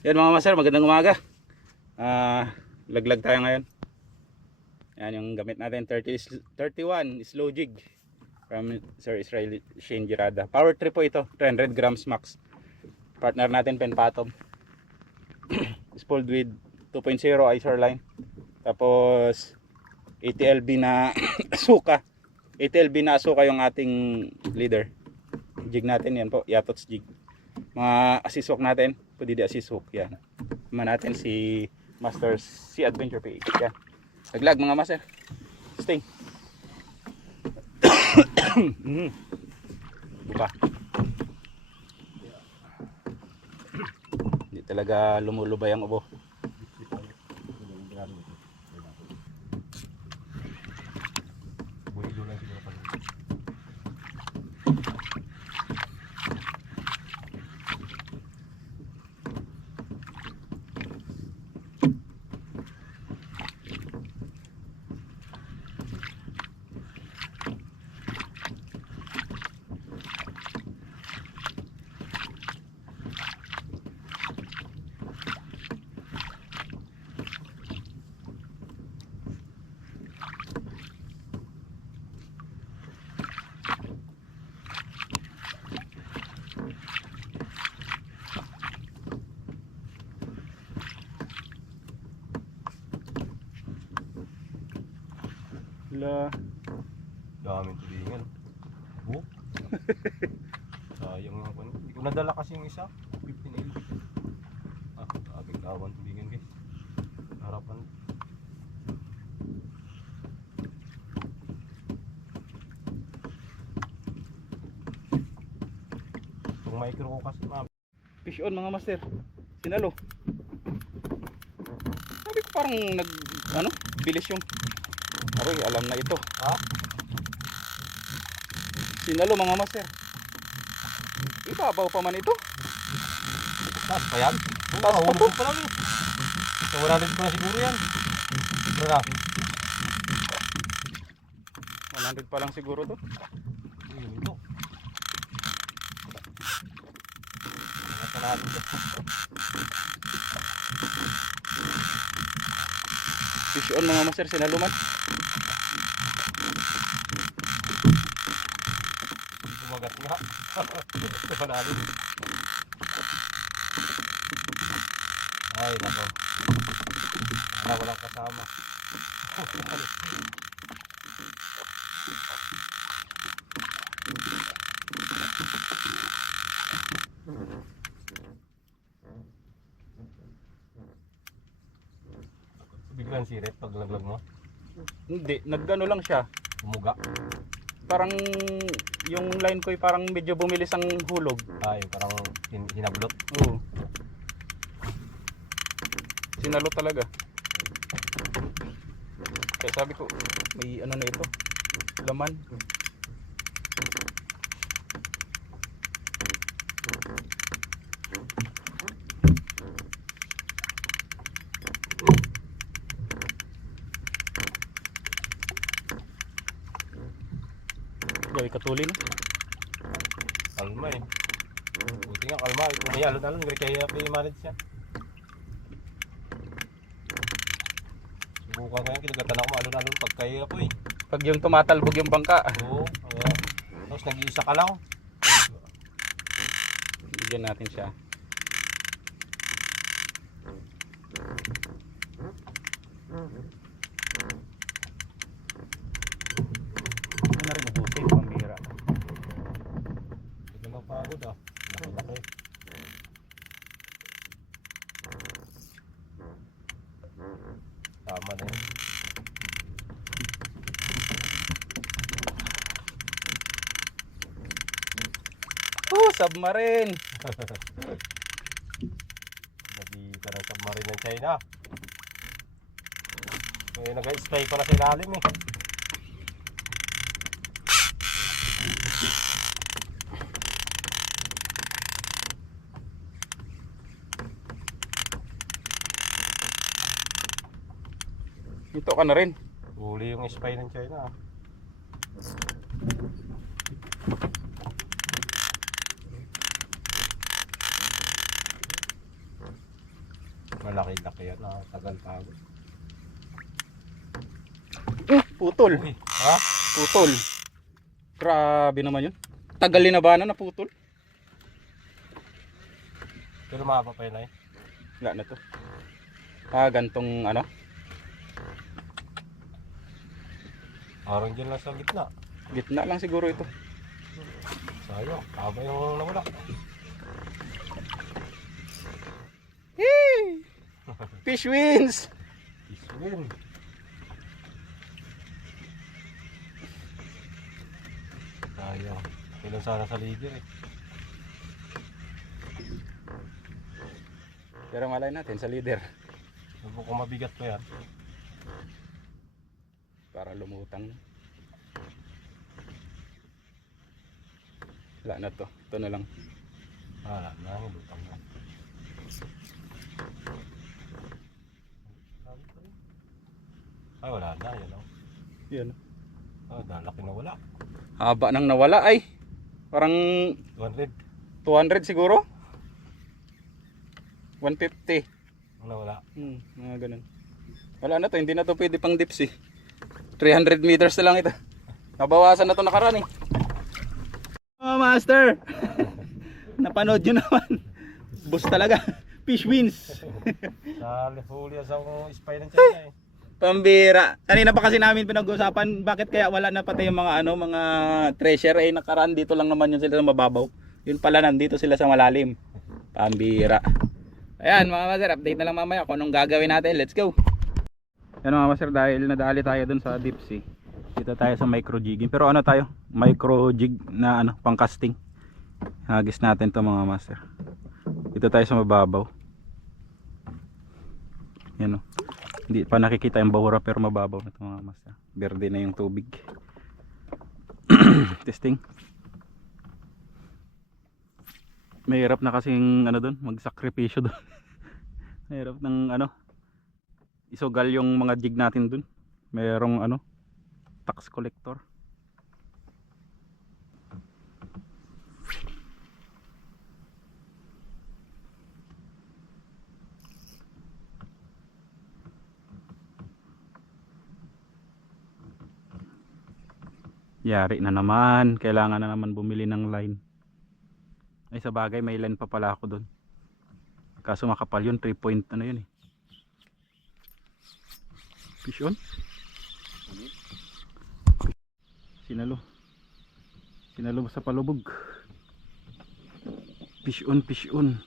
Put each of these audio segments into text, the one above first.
Yan mga master, magandang umaga. Laglag tayo ngayon. Yan yung gamit natin, 31 slow jig from Sir Israel Shane Girada. Power trip po ito, 300 grams max. Partner natin Penpatom. Spooled with 2.0 ISR line. Tapos 80 LB na asuka. 80 LB na asuka yung ating leader. Jig natin yan po, Yatots jig. Mga assist hook natin, pwede di assist hook yan. Kuma natin si Masters, si Adventure PH yan. Laglag mga master. Sting. Buka. Hindi talaga lumulubay ang ubo. Wala. Daming tulingan. Oh. Sayang nga po. Hindi ko nadala kasi yung isa. 15 LB. Abing kawan tulingan guys. Harapan. Itong micro ko kasi Fish on mga master. Sinalo. Sabi ko parang bilis yung. Aroy, alam na ito. ha? Sinalo mga master. Ibabaw pa man ito. Taas pa yan? Taas pa to. Pa lang eh. So 100 pa na siguro yan. Siguro na. 100 pa lang siguro to. Ayun ito. Ingat na natin ito. Fish on mga master, sinalo man. Umagat nga. Ito panalo. Ay nako. Walang kasama. Biglang sirit pag laglag mo. Hindi, nagano lang siya. Umuga. Parang yung line ko ay parang medyo bumilis ang hulog. Ay parang hinablot. Oo. Sinalo talaga. Kaya sabi ko, may ano na ito. Laman. Gawin katulin. Kalma eh. Buti nga kalma. May alon-alon. Kaya manage siya. Subukan ko yan. Kinagatan ako maalon-alon pagkaya po eh. Pag yung tumatalbog yung bangka. Oo. Tapos nag-iisa ka lang. Bigyan natin siya. Ano na rin ubusin, pambira. Ito lang pagod ah. Laki-laki. Tama na yun. Submarine. Nagigita ng submarine ng China. Eh, nag-stay pala sa ilalim eh. Ito ka na rin. Huli yung spy ng China. Malaki-laki yan. Tagal-tagal. Putol. Uy, ha? Putol. Grabe naman yun. Tagal linabanan na putol. Pero mahaba pa yun ay. Wala na to. Gantong ano. Parang dyan lang sa gitna. Gitna lang siguro ito. Sayang. Haba yung nawala. Fish wins! Iswin. Sayang. Ilan sana sa leader eh. Pero malay natin sa leader. Kung mabigat pa yan. Para lumutang. Wala na to. Ito na lang. Wala na. Lutang na. Ay wala na. Yan o. Yan. Laki na wala. Haba nang nawala ay. Parang 200. 200 siguro. 150. Ang nawala. Mga ganun. Wala na to. Hindi na to pwede pang dips eh. 300 meters na lang ito. Nabawasan na to nakaraan eh. Oh master. Napanood nyo naman. Boss talaga. Fish wins. Sa huli sa spy ng China eh. Pambira. Kanina pa kasi namin pinag-usapan bakit kaya wala na pati yung mga ano, mga treasure eh nakaraan dito lang naman yun sila sa mababaw. Yun pala nandito sila sa malalim. Pambira. Ayan mga master, update na lang mamaya kung anong gagawin natin. Let's go. Yan mga master, dahil nadali tayo dun sa deep sea. Dito tayo sa micro jigging. Pero ano tayo? Micro jig na ano, pang casting. Hagis natin to mga master. Dito tayo sa mababaw. Yan o. Hindi pa nakikita yung bahura pero mababaw na ito mga master. Berde na yung tubig. Testing. Mahirap na kasing ano doon, magsakripisyo doon. Mahirap ng ano, isugal yung mga jig natin doon. Mayroong ano, tax collector. Yari na naman, kailangan na naman bumili ng line. Ay sa bagay may line pa pala ako doon. Kaso makapal yun, 3 point ano yun eh. Fish on. Sinalo. Sinalo sa palubog. Fish on, fish on.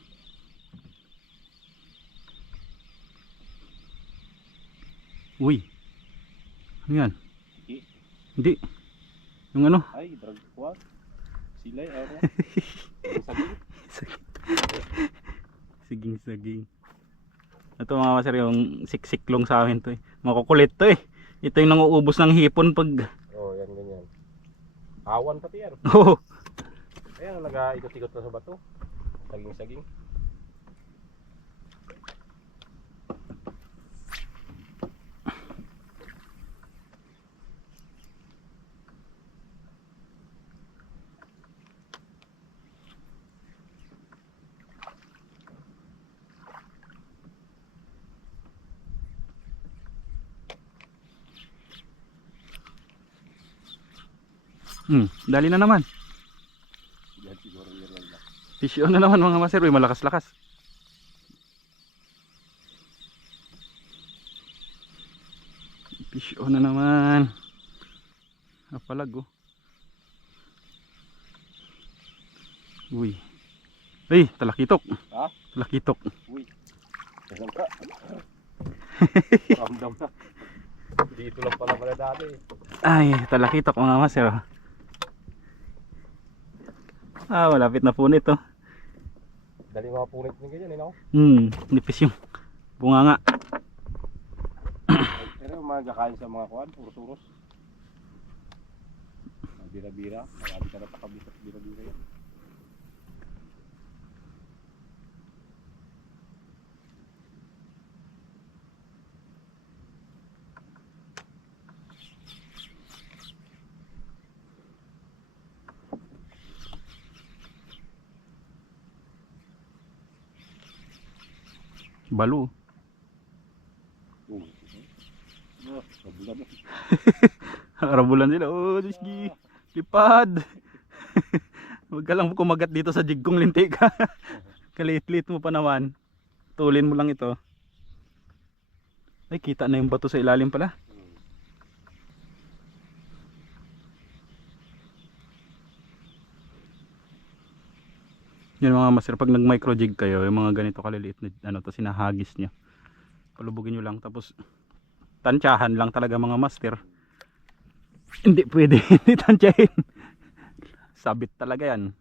Uy. Ano yan? Hindi. Yung ano? Ay, drag squad. Sila ano? Saging saging. Ito mga master yung siksiklong sa amin to eh. Makukulit to eh. Ito yung nanguubos ng hipon pag Oh, yan ganyan. Awan pati yan. oh. Ayan, nag-ikot-ikot na sa bato. Saging-saging. Dali na naman. Yan siguro yun lang. Fish on na naman mga master. Uy, malakas-lakas. Fish on na naman. Apalag oh. Uy. Ay, talakitok. Ha? Talakitok. Uy. Kasam ka. Ramdam na. Dito lang pala dati. Ay, talakitok mga master. Malapit na punit oh. Dali mga punit ng ganyan, no? Nipis yung bunganga. Pero magkakain sa mga kuwan, puro-turos. Bira-bira, marami ka na pakabisat bira-bira yan. Balo. Arabulan sila. Oh, Diski. Lipad. Huwag ka lang kumagat dito sa jig kong lintika. Kalit-lit mo pa naman. Tulin mo lang ito. Ay, kita na yung bato sa ilalim pala. Yan mga master, pag nag micro jig kayo, yung mga ganito kaliliit na ano to, sinahagis nyo. Palubugin nyo lang, tapos tansyahan lang talaga mga master. Hindi pwede, hindi tansyahin. Sabit talaga yan.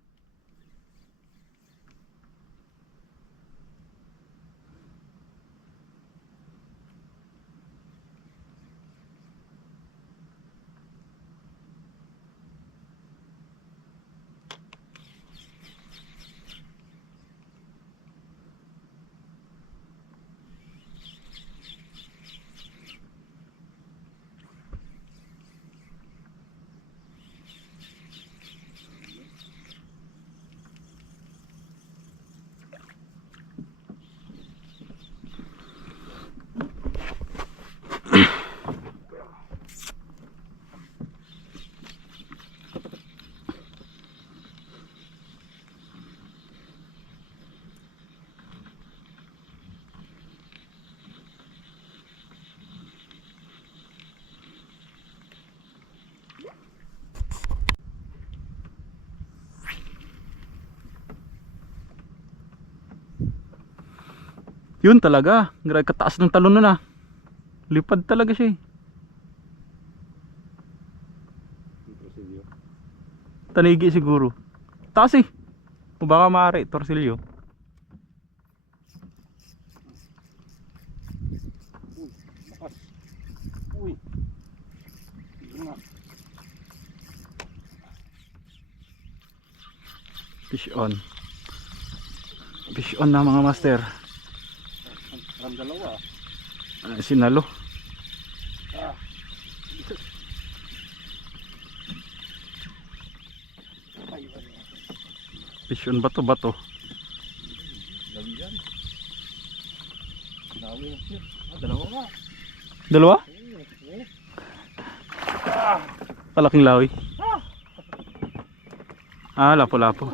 Yun talaga, grabe kataas ng talon nun ah. Lipad talaga siya eh. Tanigi siguro. Taas eh. O baka maaari, torsilyo. Uy. Fish on. Fish on na mga master. Ang dalawa. Sinalo. Ah. Fish on bato bato. Dami yan. Dami yan. Dalawa nga. Dalawa? Ah. Palaking lawi. Lapo-lapo.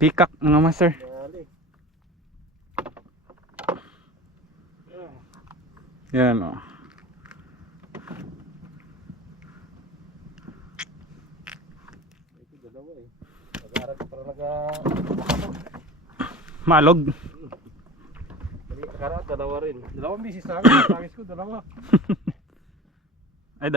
Pikak mga master. Yan o. Ito dalawa eh. Nag-aaral ko para Malog. Nag-aaral dalawa rin. Dalawang bisis sa akin. Tangis ko dalawa. Ay,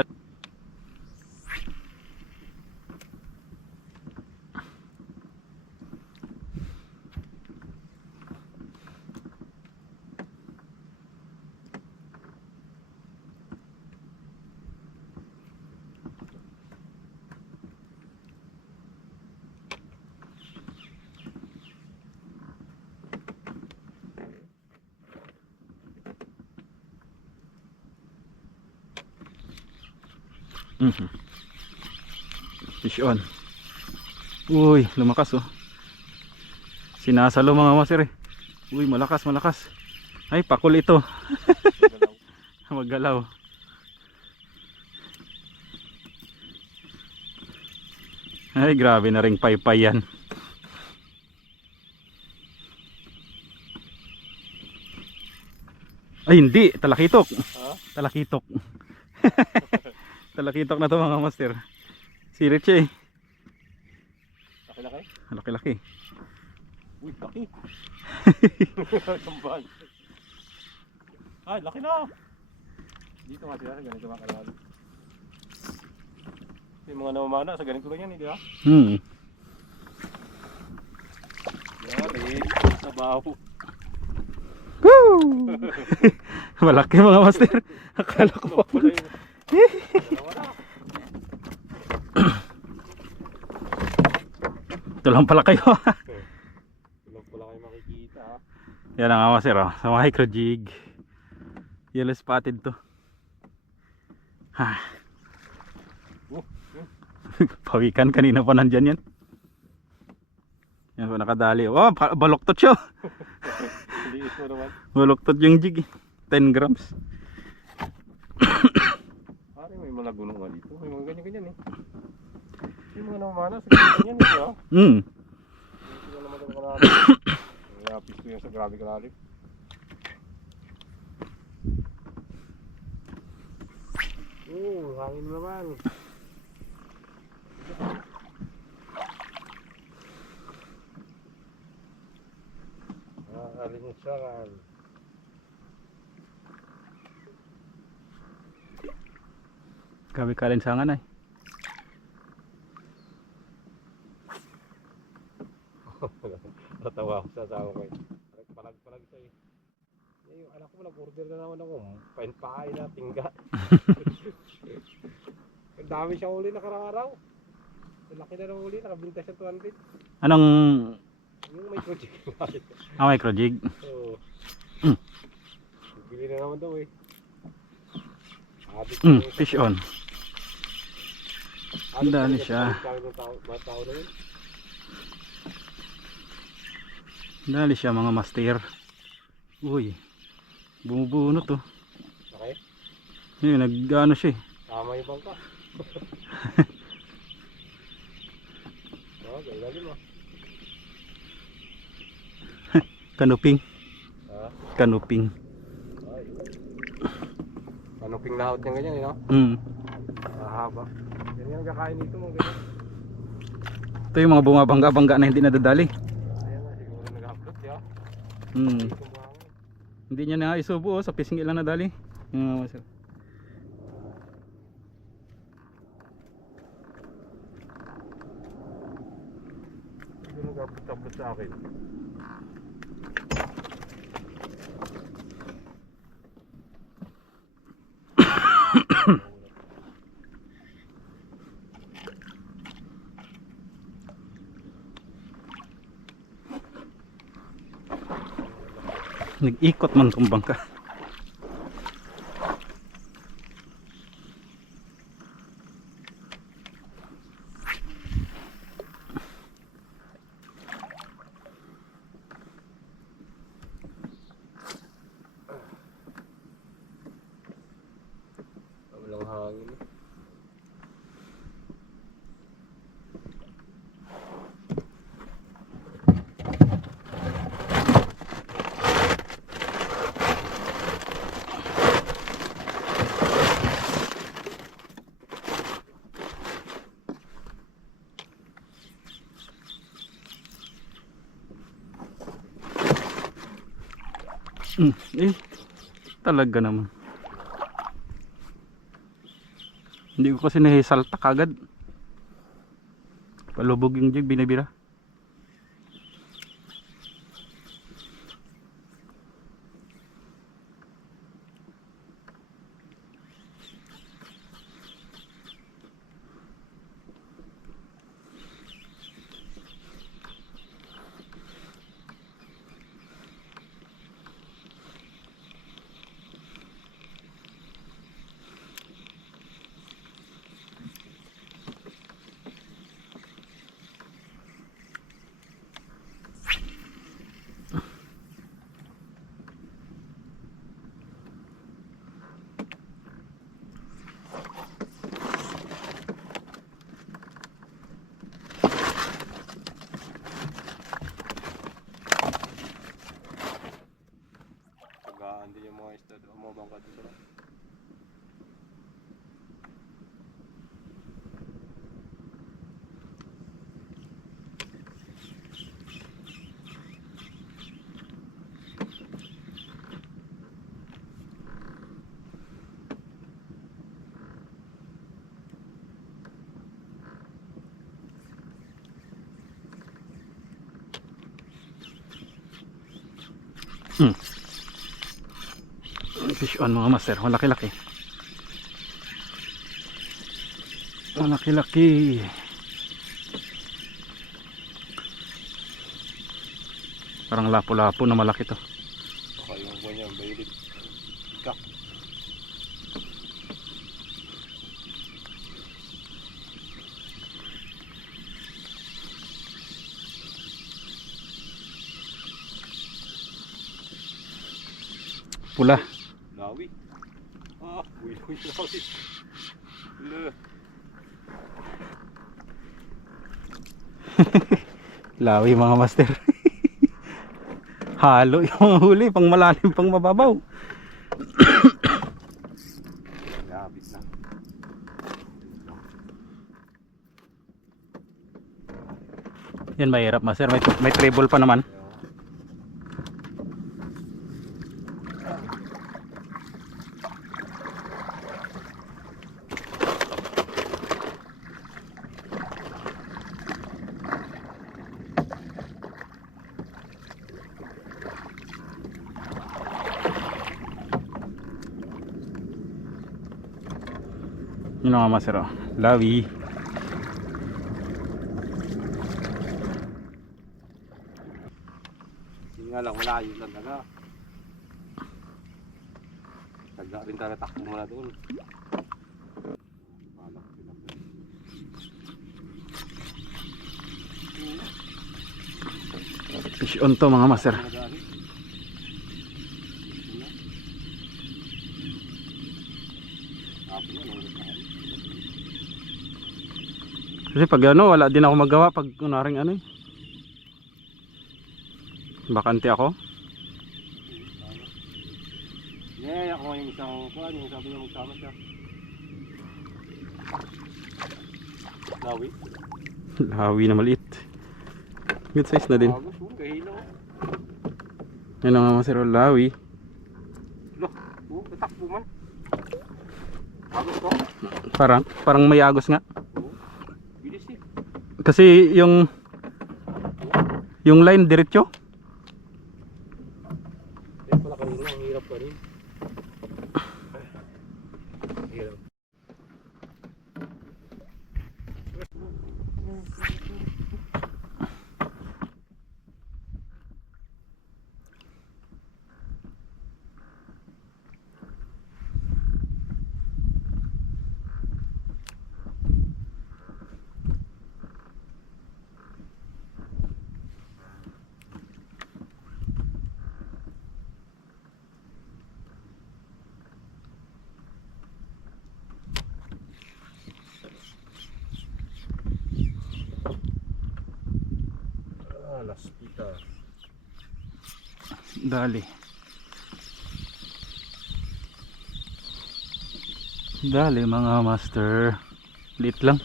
Fish on. Uy, lumakas oh. Sinasalo mga master eh. Uy, malakas. Ay, pakul ito. Maggalaw. Ay, grabe na ring paypay yan. Ay, hindi. Talakitok. Talakitok. Talakitok na to mga master. Sirit siya eh. Laki-laki? Laki-laki. Uy, laki. Sambahan. Ay, laki na. Dito nga sila sa ganito mga kalahali. Yung mga namamana sa ganito lang yan, di ba? Yari, sa baho. Woo! Malaki mga master. Akala ko pa. Ito lang pala kayo. Ito lang pala kayo makikita. Yan ang master oh. Sa micro jig. Yellow spotted to. Ha. Pawikan kanina pa nandyan yan. Yan po nakadali. Oh, baloktot siya. Liit mo naman. Baloktot yung jig. 10 grams. Pare, may mga gunong nga dito. May mga ganyan-ganyan eh. Yung mga namamana, sa ganyan eh, ha? Hmm. Hindi sila naman ang kalalim. Kaya pisto yan sa grabe kalalim. Hangin naman. Alinsakan. Grabe kalinsangan ay. Natawa ako sa asawa ko eh. Palag siya eh. Yung anak ko nag-order na naman ako. Pain-pain na, tingga. Ang dami siya uli nakarang araw. Ang laki na ng uli, nakabinta siya 200. Anong Yung micro-jig. micro-jig? Oo. Mm. Bili na naman daw eh. Adik Fish on. Ang dami siya. Mga tao na yun. Dali siya mga master. Uy. Bumubunot to. Okay? Yun, nag-ano siya eh. Tama yung bangka. Okay, lagi mo. Kanuping. Ha? Kanuping. Ay. Kanuping lahat niya ganyan, no? Mahaba. Yan yung nagkakain dito mga ganyan. Ito yung mga bumabangga-bangga na hindi nadadali. Ayan na, siguro nag-upload siya. Hmm. Ito buhangin. Hindi niya na isubo sa pisngi lang nadali. Yung mga master. Siguro nag-upload sa akin. Nag-ikot man tong bangka. Walang hangin. Eh, talaga naman. Hindi ko kasi nahisalta kagad. Palubog yung jig, binibira. Tagaan din yung mga isda doon, mga bangka dito. Fish on mga master, malaki-laki. Malaki-laki. Parang lapo-lapo na malaki to. Baka yung buwan niya, bayilit. Ikak. Pula. Lawi. Ah, uy. Lawi mga master. Halo yung mga huli, pang malalim, pang mababaw. Labit na. Yan mahirap master, may treble pa naman. Yun mga master, oh. Lawi. Yun nga lang, malayo lang taga. Taga rin tayo, takbo mo na doon. Fish on to mga master. Kasi pag ano, wala din ako magawa pag kunaring ano eh. Bakante ako. Yeah, ako yung isang kuhan, yung sabi niya magsama siya. Lawi. Lawi na maliit. Good size na din. Agos, kahilaw. Yan ang mga master, lawi. Loh, tatakbo man. Agos to. Parang may agos nga. Bilis eh. Kasi yung line diretso. Kaya pala kanina, ang hirap pa rin. Hirap. Laspita. Dali. Dali mga master. Lit lang.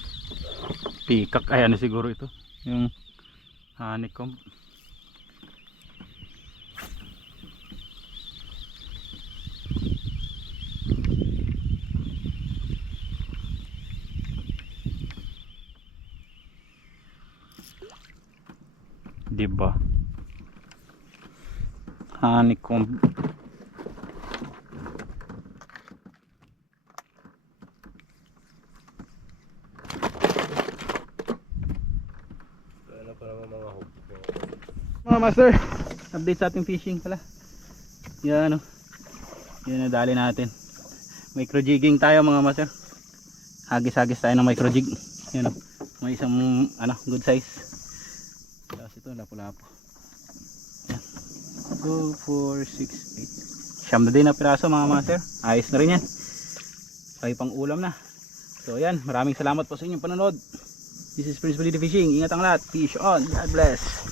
Pikak. Ay ano siguro ito. Yung honeycomb. Diba? Honeycomb. Ano pa naman mga hook ko. Mga master, update sa ating fishing pala. Yan o. Yan nadali natin. Micro jigging tayo mga master. Hagis-hagis tayo ng micro jig. Yan o. May isang ano, good size. Tapos ito, lapu-lapu. Yan. 2, 4, 6, 8. Siyam na din na piraso mga master. Ayos na rin yan. Ay pang ulam na. So yan, maraming salamat po sa inyong panonood. This is Prince Balita Fishing. Ingat ang lahat. Fish on. God bless.